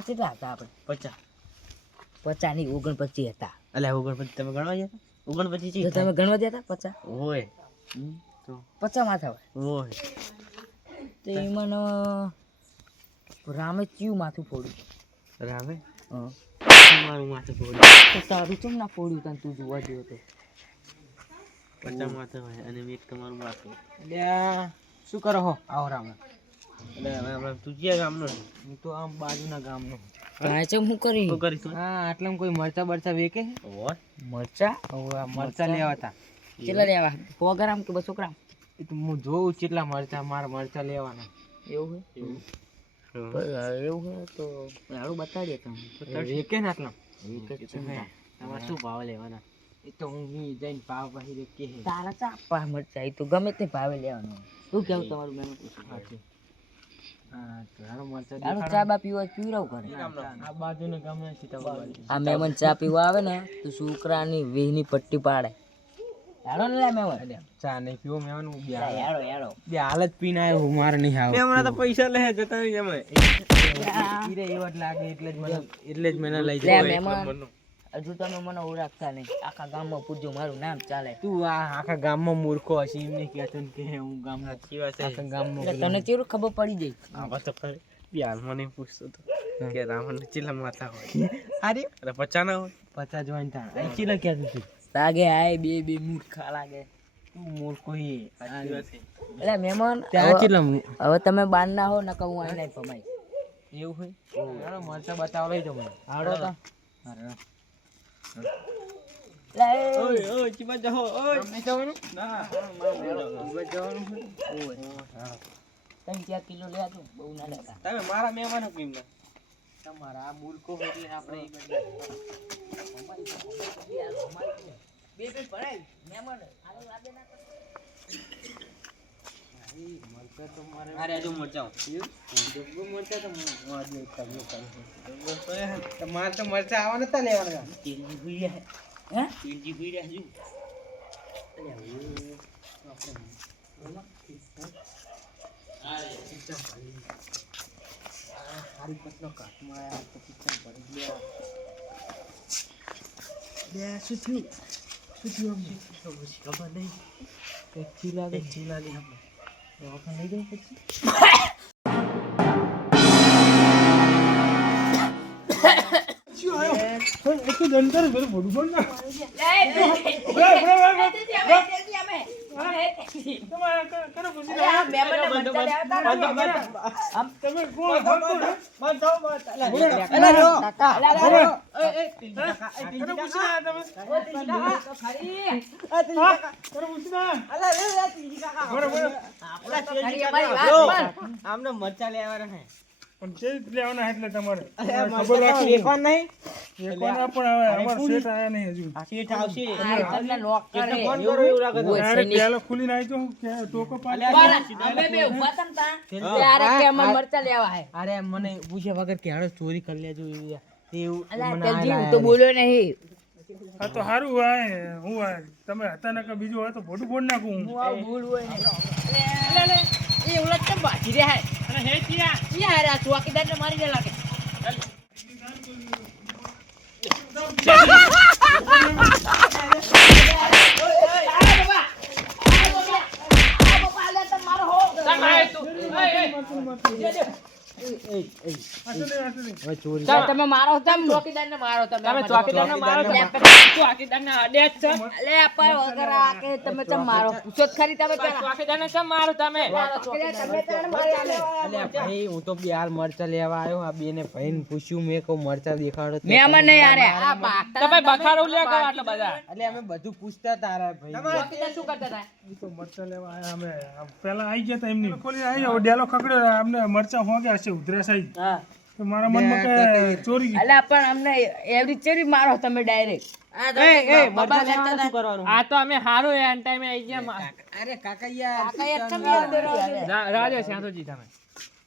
પૈસા કેટલા હતા આપણે? 50. 50 ની 29 હતા. અલ્યા 29 તમે ગણવા ગયા હતા? 29 તો તમે ગણવા ગયા હતા 50? હોય તો 50 માથા હોય તો એમાં રામે ચિયું માથું ફોડ્યું? રામે હા. મારું માથું ફોડ્યું. તો તારું ચમ ના ફોડ્યું તને તું જોવા જેવો તો? 50 માથું હોય અને એક તમારું માથું. અલ્યા શું કરો હો આવો રામ? એટલે હવે તું ક્યાં ગામનો છે? હું તો આમ બાજુના ગામનો. કાંઈ ચમ હું કરી? શું કરી તું? હા આટલામાં કોઈ મરચા બરચા વેકે? હોય મરચા ઓવા મરચા લેવા હતા. કેટલા લેવા? 100 ગ્રામ કે 200 ગ્રામ? એ તો હું જોઉં કેટલા મરચા મારા મરચા લેવાના. એવું હોય? એવું હોય તો હારું બતાડીએ તમે. વેકે ને આટલા તમારે શું ભાવ લેવાના? એ તો હું જઈને પાવ ભાઈ વેકે હે. તારા ચાપા મરચા એ તો ગમે તે ભાવે લેવાનું. શું કેવું તમારું મેનુ? હા તો હારો મરચા હારું ચા બા પીવા પીવરાવ કરે. આ બાજુના ગામના સીતાબાઈ. આ મહેમાન ચા પીવા આવે ને તો છોકરાની વેહની પટ્ટી પાડે. હેડો ને લે મહેમાન. ચા નહીં પીવો મેવાનું બે હેડો હેડો. બે હાલત પીને આવ્યો હું મારે નહીં આવો. હમણાં તો પૈસા લે જતા નહીં અમે. ઈરે એવા જ લાગે એટલે જ મને લઈ લે જાય. મહેમાન હજુ તમે મને ઓળખતા નહીં. આખા ગામમાં પૂછજો મારું નામ ચાલે. તું આ આખા ગામમાં મૂર્ખો હશે એમ નહીં કહેતો ને કે હું ગામના આખા ગામનો એટલે તને કેવું ખબર પડી જાય? આવા તો ખરી બિહારમાં નહીં પૂછતો તો કે રાવણ ચીલા માથા હોય. અરે 50 ના હોય. 50 જોઈન થાય અહીં ચીલા કહેતું તું લાગે આય બે મૂર્ખા લાગે. તું મૂર્ખો હે. એટલે મહેમાન ત્યાં ચીલા હવે તમે બાર ના હો નકર હું અહીં નહીં પમાઈ. એવું હોય હાલો મરચા બતાવો લઈ જાઓ મને. હાડો તો. હારો. ઓય ઓય ચીબા જાઓ ઓય. તમને જવાનું? ના બસ જવાનું છે. ઓય. 3-4 કિલો લે આજો બહુ ના લેતા. તમે મારા મહેમાનો કેમ ના? તમારા આ મૂર્ખો હોય એટલે આપણે ઈ બદલા. બે ભરાય મહેમાન આલો લાગે ના મરચા તો મારે અરે હજુ મરચાઓ. ડબ્બો મરચા તો હું આજ લઈ કાઢ્યો. તમારે તો મરચા આવવા નતા લેવાના. તેલજી ભૂઈ રહ્યા. હે? તેલજી ભૂઈ રહ્યા હજુ. હારી પતલો કાટમાં આયા તો કિચન ભરી લે. બે શું થયું અમને? ખબર નહીં. એક ચીલા એક ચીલા લે આપણે. દવાખાને લઈ જાઉં પછી? આમને મરચા લેવાના હે પણ જે લેવાના એટલે તમારે ખબર રાખી એકવાર નહીં એકવાના પણ હવે અમાર સેટ આયા નહીં હજુ સીટ આવશે તમને નોક કરે. ફોન કરો એવું લાગે તો. ઓય, ડાયરેક્ટ સૈનિક. પેલો ખુલીને આવી તો કે ટોકો પાડી અમે બે ઊભા તમ તા. ત્યારે કે અમાર મરચા લેવા હે. અરે મને પૂછ્યા વગર કે હાડો ચોરી કરી લેજો એવું અલા મને તેલજી હું આયા તો બોલ્યો નહીં. આ તો સારું હોય હું હોય તમે હતા ને કે બીજું હોય તો ફોટું ફોડ નાખું હું હું આવું બોલ હોય નહીં. એ ઓલા ચમ બાજી રહ્યા હે. અને હે ચિયા ક્યાં હારે આ ચોકીદારને મારી દે લાગે. હવે ચોરી તમે મારો તમે ચોકીદારને મારો તમે ચોકીદારને મારો છો. ચોકીદારને અડે જ છો. લે પર વગર આ કે તમે ચમ મારો પૂછો જ ખરી તમે પેલા ચોકીદારને ચમ મારો તમે ચોકીદાર તમે તને મારી અલ્યા ભાઈ હું તો બે હાલ મરચા લેવા આવ્યો આ બેને ભાઈને પૂછ્યું મેં કહું મરચા દેખાડો તો મે મને યાર આ બાગતા તમે બખારો લ્યા કરો આટલા બધા એટલે અમે બધું પૂછતા તારા ભાઈ ચોકીદાર શું કરતા હતા ઈ તો મરચા લેવા આયા અમે પેલા આવી ગયા તા એમની ખોલી આવી જાવ ડેલો ખકડ્યો અમને મરચા હોગ્યા હશે ઉધરસ આવી હા તો મારા મનમાં કે ચોરી ગઈ અલ્યા પણ અમને એવરી ચેરી મારો તમે ડાયરેક્ટ મરચા લેવા શું કરવાનું આ તો અમે હારો એ આન ટાઈમે આવી ગયા અરે કાકા યાર કાકા યાર તમે યાર દેરો રાજો શાંતોજી તમે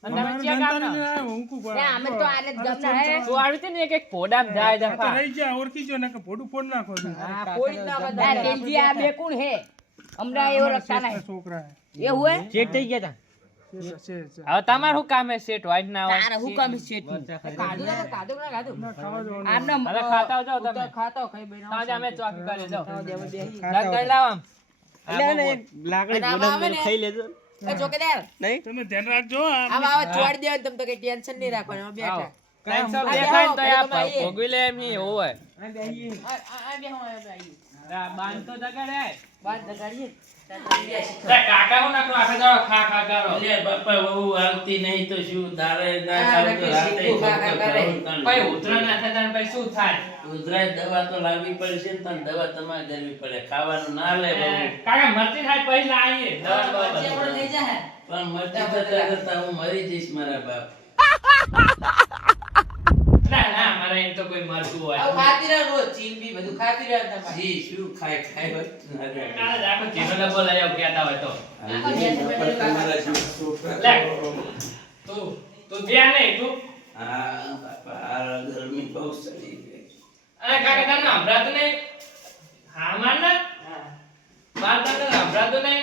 અને તમે અમારા ચેક ધંધાની આપના ને આયા હું કુ લે અમે તો આલે જ ગમના હે તો આવી હતી ને એક પોડામ જાય તો દફા રહી ગયા ઓળખી ગયો ને કે ફોટું ફોડ નાખો છો. આ કોઈ ના બધા તેલજી આ બે કોણ હે અમને એવો રખતા નહીં છોકરા એ હુએ ચેક થઈ ગયા તા હવે તમારું શું કામ હે શેઠ વાઈટ ના હોય તારે હું કામ શેઠ કાઢું ના કાઢું ના કાઢું ના ખાવા જવાનું આમને અરે ખાતા જાઓ તમે ખાતા ખાઈ બેન સાંજે અમે ચોકી કરી જાઓ બેહી લગ કરી લાવો આમ. લાકડી અને આમાં ગોડમ આવે ને. ખાઈ લેજો એ ચોકીદાર તમે ધ્યાન રાખજો આ આમ આવા છોડી દેવાનું તમે તો કઈ ટેન્શન નહીં રાખવાનું આમ બેઠા કાંઈ સૌ આ દેખાય ને તો બેહો, આ ભાઈ તમે ભોગવી લે એમ નહીં હોય આ બેહો આ બેહી આ બાંધ તો દગાડે વાત દગાડીએ લે કાકા હું નાખો આખા જાઓ ખા ખા કરો લે બાપા વહુ આવતી નહીં તો શું તારે ના આ ખાવું તો નક્કી રાતે શીખવું કાકા કરે. ભાઈ ઉતરા ના થાય તારે ભાઈ શું થાય ઉધરાય દવા તો લાવવી પડશે ને તને દવા તમારે કરવી પડે ખાવાનું ના લે વહુ. કાકા મરતી થાય પહેલા આવીએ દવા દવા પછી આપણે લઈ જા પણ મરતી થતા થતા હું મરી જઈશ મારા બાપ ના ના મારે એમ તો કોઈ મરતું હોય આવું ખાતી રહો રોજ ચીલ બી બધું ખાતી રહો તમારે જી શું ખાય ખાય વાત ના રે. કાલે જ આખો જીનો ડબ્બો લઈ આવ કહેતા હોય તો તમારા જેવા છોકરા લે. તો તું ધ્યાન નહીં તું હા બાપા આ ગરમી બહુ સડી ગઈ. અને કાકા તને સંભળાતું નહીં હા માર ને બાર તને સંભળાતું નહીં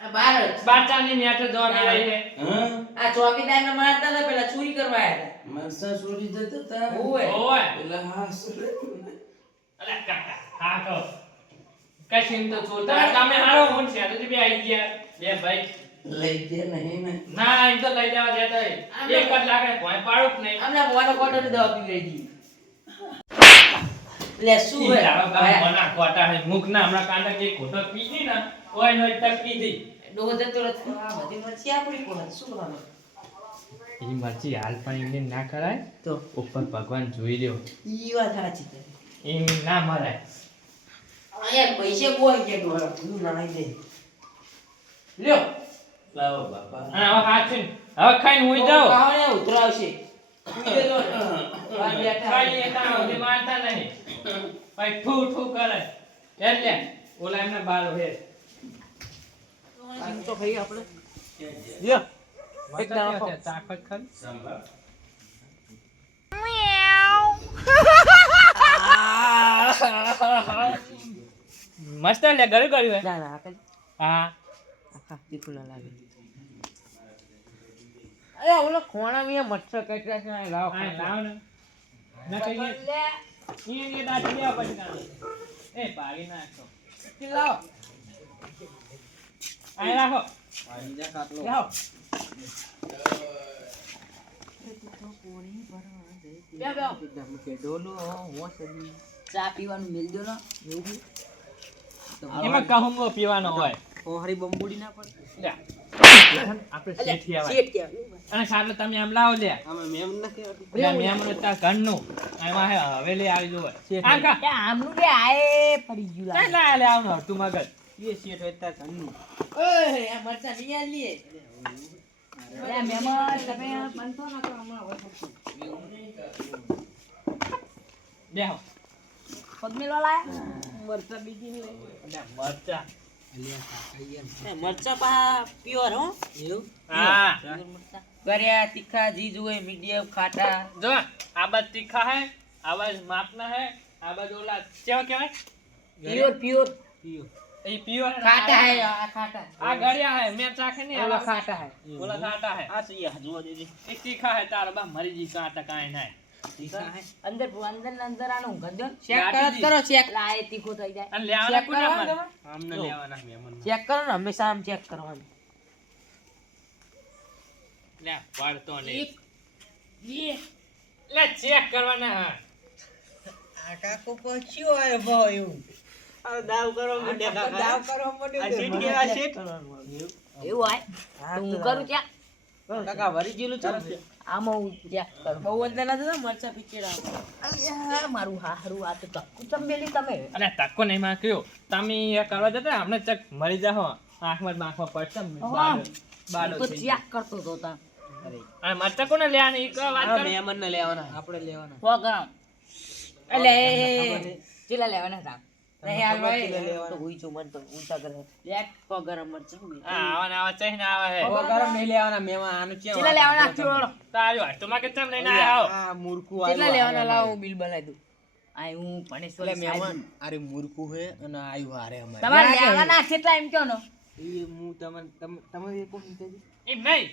આ બાર જ. બાચાની નેટ જોવા મળે છે હા આ ચોકીદાર ને મારતા હતા પેલા ચોરી કરવા આવ્યા મરસા છોડી જતા તા ઓય. ઓય પેલા હા સડે ને. અલે કાકા હા તો કશીન તો છોતા તમે હારો હું છે તો બે આવી ગયા બે ભાઈ લઈ ગયા નહીં ને ના એમ તો લઈ જવા દેતો હોય. એક જ લાગે ભોય પાડું જ નહીં અમને મોનો કોટો ની દવા પીવડાવી દીધી લે શું ઈ હે તારો કામ બના ખોટા હે મુખ ના હમણાં કાંડા કે ખોટો પીધી ને ઓય નો ટકી દી ડોહો જતો રહેતો આ બધી મરચી આપણી કોણ શું કરવાનું ઈ મરચી હાલ પણ ઇન્ડિયન ના કરાય તો ઉપર ભગવાન જોઈ રહ્યો ઈ વાત સાચી છે એમ ના મરાય અહીંયા પૈસે કોઈ કે ડોહો તું નાઈ દે લ્યો લાવો બાપા અને હવે હાથ છે ને, હવે ખાઈને હુઈ જાઓ કાવણે ઉતરાવશે ઉઈ દેજો ને. બહાર બેઠા ખાઈ લેતા સુધી માનતા નહીં ભાઈ ઠૂ ઠૂ કરે એટલે ઓલા એમને બાર હે એમ તો ખાઈએ આપણે લ્યો એક દાવો તાકાત ખરી સંભાળ મસ્ત લે ઘરે કર્યું હે ના ના આ કઈ હા આખા તીખું ના લાગે અરે ઓલો ખોણા મે મચ્છર કટરા છે આ લાવ આ લાવ ને ના કહીએ ઈ દાટી લેવા પછી ના એ ભાગી નાખો લાવ આ રાખો લાવ ચા પીવાનું મિલ દો ને એવું એમાં કહુંગો પીવાનો હોય ઓહરી બંબુડી ના પડે લે આપણે શેઠી આવાય શેઠ કેવા અને ખાટલો તમે આમ લાવો લે આમે મેમ ના કહેવાતું એટલે મેમનો તાર ઘરનું એમાં હે હવેલી આવી જોવે આમ ખા કે આમનું બે આએ પડી ગયું ચાલ લાગે લે આવનો તું મગજ એ શેઠ હોય તાર ઘરનું ઓય આ મરચા નહીં આલીએ અરે મહેમાન તમે બનતો ના તો હમણાં હોય બેહો પગમેલો લાયા મરચા બીજી લે એટલે મરચા મરચા પા પ્યોર હો એવું હા કર્યા તીખા જી જોએ મીડિયમ ખાટા જો આ બાદ તીખા હે આ બાદ માપના હે આ બાદ ઓલા કેવા કહેવાય પ્યોર એ પ્યોર ખાટા હે આ ખાટા આ ગળ્યા હે મેં ચાખે ને ઓલા ખાટા હે ઓલા ખાટા હે આ સહી જોવા દેજે એક તીખા હે તારા બા મરી જી કાંટા કાંઈ નાય અંદર અંદર આનું ગંજો ચેક ગાંઠી કરો ચેક લાય તીખો થઈ જાય અને લેવાના ચેક કોના કરવાનું મારે? તમે? આમને લેવાના મહેમાન ચેક કરો ને હંમેશા આમ ચેક કરવાનું લે પાડતો ને એક બે લે ચેક કરવાના હા આ કાકો પછ્યો આયો ભાવ એવું આ દાવ કરવા માંડે કાકા દાવ કરવા માંડ્યો આ શેઠ કેવા શેઠ એવું આય તો હું કરું ચેક કાકા વરી ગયેલું છે આમાં હું ચેક કરું બહુ અંદર ના થતા મરચા પીચેડા અલ્યા મારું હારું આ તો ચક્કુ ચંબેલી તમે અરે તક્કો નહીં માં કયો તમે એ કરવા જતા આપણે ચક મરી જાહો આંખમાં બાંખમાં પડશે બાડો તો થઈ ચેક કરતો તો તા અને મરચા કોને લેવાની ઈ કયો વાત આ કરો મહેમાન ને લેવાના આપણે લેવાના 100 ગ્રામ એટલે ચીલા લેવાના હતા નહીં હાલ ભાઈ તો હુઈ છું મન તો ઊંચા કરે લે 100 ગ્રામ મરચું હા આવા ચહીને આવે હે ગરમ નહીં લેવાના મહેમાન આનું કેવું ચીલા લેવાના ચોળો તાર્યો તો માં કેમ લઈને આવો આ મૂર્ખું કેટલા લેવાના લાવો હું બિલ બનાવી દઉં આ હું ભણેશ્વર મહેમાન આરે મૂર્ખું હે અને આયુ હારે અમારે તમારે લેવાના કેટલા એમ કહો ને એ હું તમે એ કોણ કીધું? એમ નહીં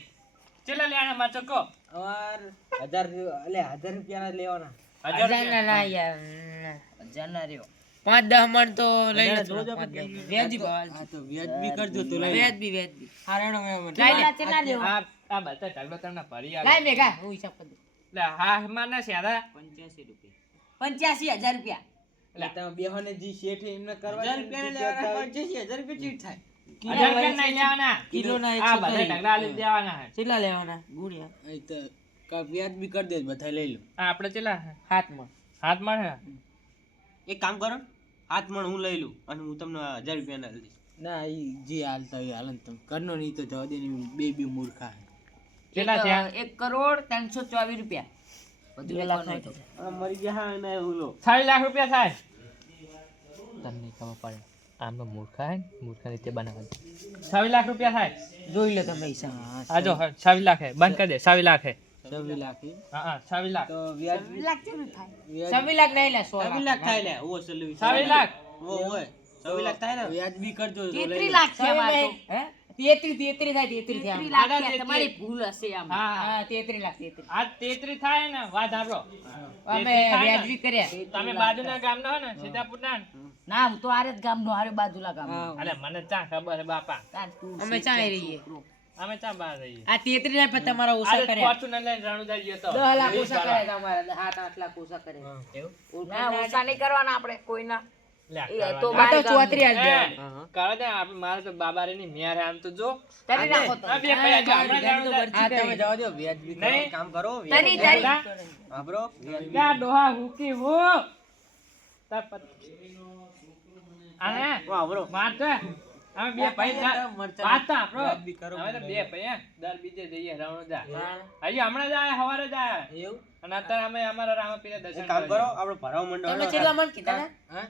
ચેલા લેવાના માં ચકો અવાર 1000 રૂપિયા લેવાના. 1000 ના ના યાર હજારના રહ્યો 5-10 મણ તો લઈ લેજો વ્યાજી ભાવ હા તો વ્યાજબી કરજો તો લઈ વ્યાજબી હારાણો ચેલા લેવો આ આ બધા ટાગલોતરના ભરી લાઈ મેગા હું હિસાબ કરી દઉં લે હા માના શેરા 85,000 રૂપિયા એટલે તમે બેહોને જી શેઠ એમને કરવા 85000 રૂપિયા ચીટ થાય. 1000 કે નહીં લેવાના કિલોના આ બધા ટાગલા લઈ દેવાના હે કેટલા લેવાના ગુણ્યા એ તો કા વ્યાજબી કરી દે બધા લઈ લો. આ આપણે ચેલા હાથમાં હાથમાં હે એક કામ કરો હાથ મણ હું લઈ લઉં અને હું તમને 1000 રૂપિયા ના દઈશ. ના ઈ જે હાલતા હોય હાલન તમે કરનો નહીં તો જવા દે ને બે મૂર્ખા. ચેલા થયા 1,324,000 રૂપિયા બધું લખવાનું તો આ મરી ગયા અને ઓલો 6 લાખ રૂપિયા થાય તમને ખબર પડે આમાં મૂર્ખા હે મૂર્ખા રીતે બનાવે 6 લાખ રૂપિયા થાય જોઈ લો તમે હિસાબ આ જો 6 લાખ હે બંધ કરી દે 6 લાખ હે 26 લાખ ઈ. હા 6 લાખ તો વ્યાજબી 26 લાખ નહીં લે 100 6 લાખ થાય લે ઓ સલવી 6 લાખ ઓય 6 લાખ થાય ને વ્યાજબી કરજો તો લઈ 33 લો. લાખ છે મારે હે 33 થાય 33 થાય તમારી ભૂલ હશે આમ હા હા 33 લાખ 33 આ 33 થાય ને વાત સાંભળો અમે વ્યાજબી કર્યા તમે બાજુના ગામના હો ને સીતાપુરના ના હું તો આરે જ ગામનો આરે બાજુલા ગામ અરે મને ચા ખબર હે બાપા અમે ચાઈ રહીએ અમે ચા બહાર રહીએ આ 33 લાખ પર તમારા ઓછા આજે કર્યા ફોર્ચ્યુનર લઈને રણુજા ગયો તો 10 લાખ ઓછા કર્યા તમારા 7-8 લાખ ઓછા કર્યા ના ઓછા નહીં કરવાના આપણે કોઈના એ તો બાર 34 આલ દેવાના કાળા દે આપણે મારે તો બાબારે ની મેર આમ તો જો તરી નાખો તો આ બે પૈયા જો આપણે રણુજા હા તમે જવા દો વ્યાજબી કરો. નહીં. કામ કરો તરી તરી વાપરો ક્યાં ડોહા હુકી હો તાર આને વાપરો માર તો અમે બે પૈયા મરચાં વાત તો આપણો વ્યાજબી કરો. હવે તો બે પૈયા દર બીજે જઈએ રણુજા હજી હમણાં જાય સવારે જાય એવું અને અત્યારે અમે અમારા રામાપીરે દર્શન એક કામ કરવા કરો આપણે ભરાવ મંડળ તમે કેટલા મણ કીધા ને હા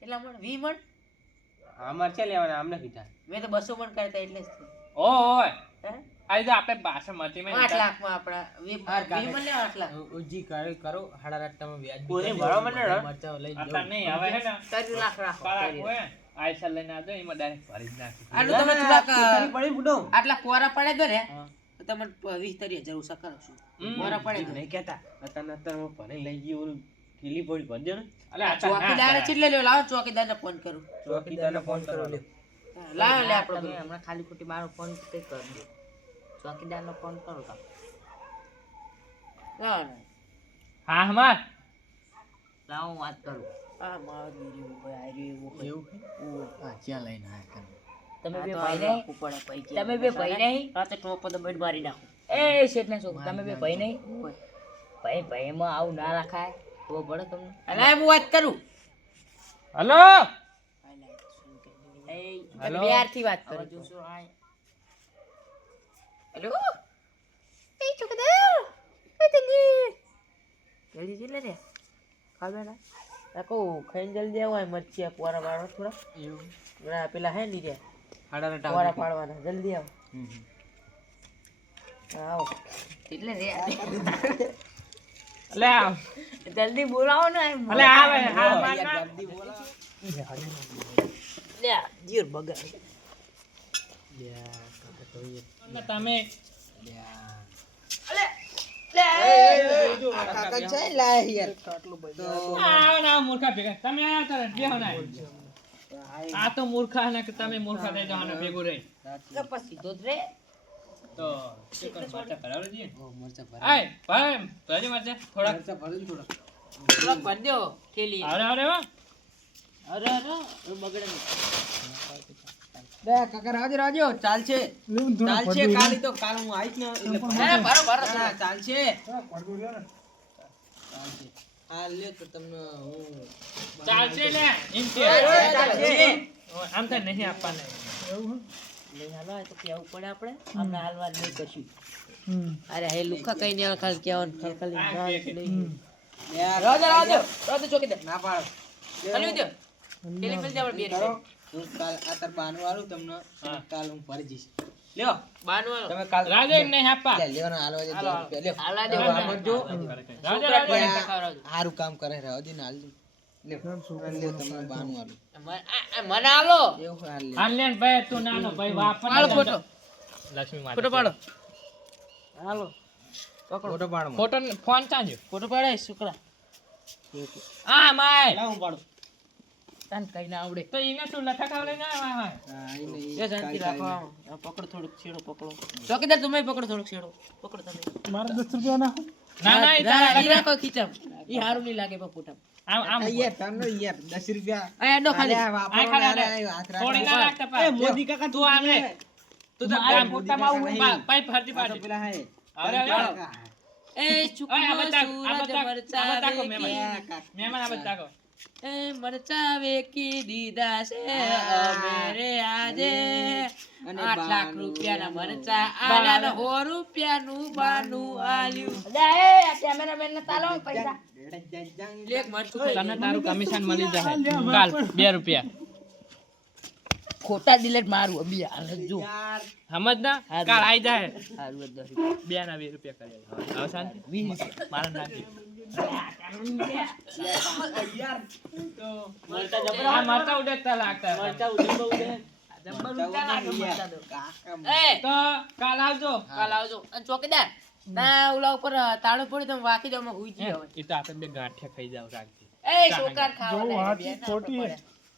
કેટલા મણ 20 મણ અમાર છે લેવાના આમને કીધા મેં તો 200 મણ કરતા એટલે જ થયું. ઓય હે આઈ તો આપણે ભાષા મતી મેં 8 લાખમાં આપણા 20 મણ ને 8 લાખ ઉજી કરો હાડા રાત તમે વ્યાજબી ઓય, કરજો. ભરાવ મંડળ, હા? મરચાં લઈ અત્યારે જાઓ. નહીં હવે હે ને 30 લાખ રાખો કાળા 30. કોઈ આયસા લઈને આવજો એમાં ડાયરેક્ટ ભરી જ નાખી આટલું તમે થોડાક તારી પડી ફૂટો આટલા કોરા પડે તો ને તો તમે 20-30,000 ઓછા કરો છો કોરા પડે તો નહીં કહેતા અત્યારે હું ભરી લઈ ગયો ઓલું ઢીલી પડી ભરજો ને અલે આ ચોકીદાર ચીટલે લ્યો લાવો ચોકીદારને ફોન કરું ચોકીદારને ફોન કરો લે લાવો લે આપણે હમણાં ખાલી ખોટી મારો ફોન કઈ કર દો ચોકીદારનો ફોન કરો કા લાવો હા હમાર લાવો હું વાત કરું આ મારો દીરી ઉપર આવ્યો એવું હા ક્યાં લઈને આયા તમે બે ભાઈ નહીં તમે બે ભાઈ નહીં આ તો ટોપ તો બેડ મારી નાખો એ શેઠના છોકરા તમે બે ભાઈ નહીં ભાઈ માં આવું ના રાખાય તો પડે તમને અલા હું વાત કરું હલો હેલો યારથી વાત કરું હેલો એ ચોકીદાર એ તંગી જલ્દી જલ્દી રે ખાવા ના રાખો ખાઈને જલ્દી આવો મરચિયા પોરા વાળો થોડા એવું ના પેલા હે ની રે હાડા રાત પોરા પાડવાના જલ્દી આવો આવો એટલે રે અલે આ જલ્દી બોલાવો ને અલે આવે હા માર ના જલ્દી બોલાવો લે જીર બગાડ તમે કાકા છે લાય યાર આવો ના મૂર્ખા ભેગા તમે આયા તારે બેહો ના આ તો મૂર્ખા ને કે તમે મૂર્ખા થઈ જવાના ભેગું રહી પછી તો રે તો ચિકન મરચા ભરાવ લેજે મરચા ભર આય ભાઈ ભરી મરચા થોડા મરચા ભર દે થોડા થોડાક ભર દો થેલી અરે અરે વાહ અરે અરે બગડે બે કાકા રાજો ચાલશે ચાલશે કાલી તો કાલ હું આવીશ ને એટલે અરે ભરો ભરો હા ચાલશે પડગો રહ્યો ને ચાલશે હા લે તો તમને હું ચાલશે લે એમ કે ચાલશે આમ તો નહીં આપવાના લઈ હાલો આ તો કેવું પડે આપણે અમને હાલવા નહીં કશું અરે હે લુખા કઈ ને ખાલી કેવાનું ખાલી નહીં યાર રાજો ચોકીદાર ના પાડો ખાલી દો થેલી મિલ જાવ બે કરો હું કાલ આ તાર બાનું વાળું તમને કાલ હું ભરી જઈશ લ્યો બાનવાનો તમે કાલ રાજો એમ નહીં આપવા લે લેવાનો હાલવા દે 2 રૂપિયા લ્યો હાલા દે વાપરજો રાજો રાજો સારું કામ કરે રહેવા દે ને હાલ દે મને આલો હાલ લે ને ભાઈ તું નાનો ભાઈ વાપર પાડો ફોટો લક્ષ્મી માતા ફોટો પાડો હાલો ફોટો પાડો ફોટો ફોન ચાંજો ફોટો પાડે છોકરા આ માય લાવ હું પાડું તને કઈ ના આવડે તો ઈને તું લઠા ખાવડે ના વાય એ શાંતિ રાખો આ પકડ થોડુંક છેડો પકડો ચોકીદાર તમે પકડો થોડુંક છેડો પકડો તમે મારે 10 રૂપિયા નાખો ના ના ઈ ઈ રાખો ખીચમ ઈ હારું નહીં લાગે ફોટા આમ યાર તમને યાર 10 રૂપિયા આ એડો ખાલી આ ખાલી થોડી ના રાખતા પા મોદી કાકા તું આમે તું તો મારા આમ ફોટામાં આવું નહીં. પાઇપ ફરતી પાડી પેલા હે અરે એ ઓય આ ચુકનો બધા સૂરજ આ બધા કો મરચાવે મહેમાન આ બધા કો એ મરચાવે કી દીધા છે અમેરે આજે 8 લાખ રૂપિયાના મરચા આલ્યા ને 100 રૂપિયાનું બાનું આલ્યું લે એ કેમેરામેન ને તાલો પૈસા લેક મરચું તને તારું કમિશન મળી જશે કાલ 2 રૂપિયા ખોટા ડિલેટ મારું અબી હાલ જો સમજ ના કાલ આઈ જાય હારું 10 બે ના 2 રૂપિયા કરી હવે શાંતિ મારા નાખી આ મરચા ઉડેતા લાગતા મરચા એ તો કાલ આવજો કાલ આવજો અને ચોકીદાર ના ઓલા ઉપર તાળું પડી તમે વાકી દો અમે હુઈ જઈએ હવે એ તો આપણે બે ગાંઠિયા ખાઈ જાવ રાખજે એ શોકાર જો ખાવા હાથી ખોટી હે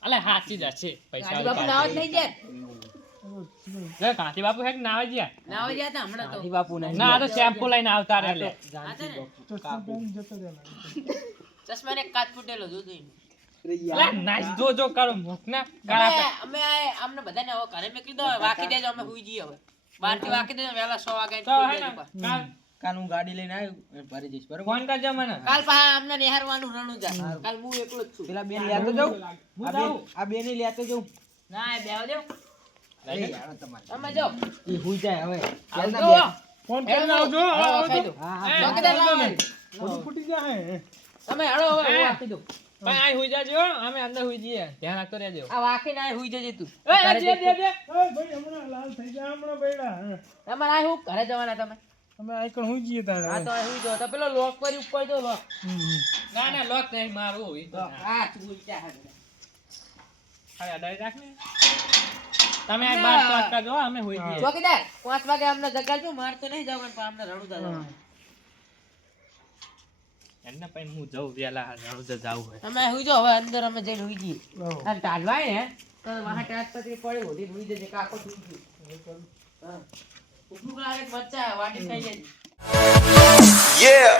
અલે હાચી જ છે પૈસા બાપુ નાવ જ નહીં જાય રે કાંતિ બાપુ હેક ના આવી ગયા નાવ જ હતા હમણાં તો બાપુ ને ના આ તો શેમ્પુ લઈને આવતા રે લે આ છે ને ચશ્મા પહેરીને જતો રહેલા. ચશ્મા ને કાચ ફૂટેલો જોજો ઈ. અલે નાઈસ જો જો કરો મુખ ના કાળા અમે અમને બધાને હવે ઘરે મેકલી દો વાકી દેજો અમે હુઈ જઈએ હવે બહારથી વાકી દેજો વહેલા 100 વાગે તો હે ને કાલ કાલ હું ગાડી લઈને આવ્યો અને ભરી જઈશ બરોબર ફોન કરજો મને કાલ પાછા અમને નિહારવાનું રણું જા કાલ હું એકલો જ છું પેલા બેન લેતો જાઉં આ બેન લેતો જાઉં ના એ બેહો દેવ એ યાર તમારે તમે જો ઈ હુઈ જાય હવે આવજો ફોન કરીને આવજો ખાઈ દો હા હા ચોકીદાર લાવો બધું ફૂટી જાય તમે હેડો હવે હું વાકી દઉં ભાઈ આઈ હુઈ જાજો અમે અંદર હુઈ જઈએ ધ્યાન રાખતો રહેજો આ વાકી ના હુઈ જજે તું એ દે દે દે એ ભાઈ હમણાં લાલ થઈ જાય હમણાં બૈડા તમારે આ હું ઘરે જવાના તમે અમે આઈકણ હું જઈએ તારે હા તો આ હુઈ જાઓ તો પેલો લોક પર ઉપર જો લોક ના ના લોક નહીં મારું હોય તો હા ચૂલચા હે હવે અડાઈ રાખ ને તમે આ બાર ચોટ કરજો અમે હુઈ જઈએ ચોકીદાર 5 વાગે અમને જગાડજો માર તો નહીં જવાનું પણ અમને રણું જવાનું એમને પછી હું જઉં વેલા રાઉજ જાવું હોય તમે હુઈ જાઓ હવે અંદર અમે જઈને હુઈ જઈએ આવો. આ ટાલવાય ને તો વાહ ટાટ પતરી પડે હોધી હુઈ જજે કાકો હુઈ ગયો હા ઉપલું લાગે મચ્ચા વાટી ખાઈ લેજે Yeah.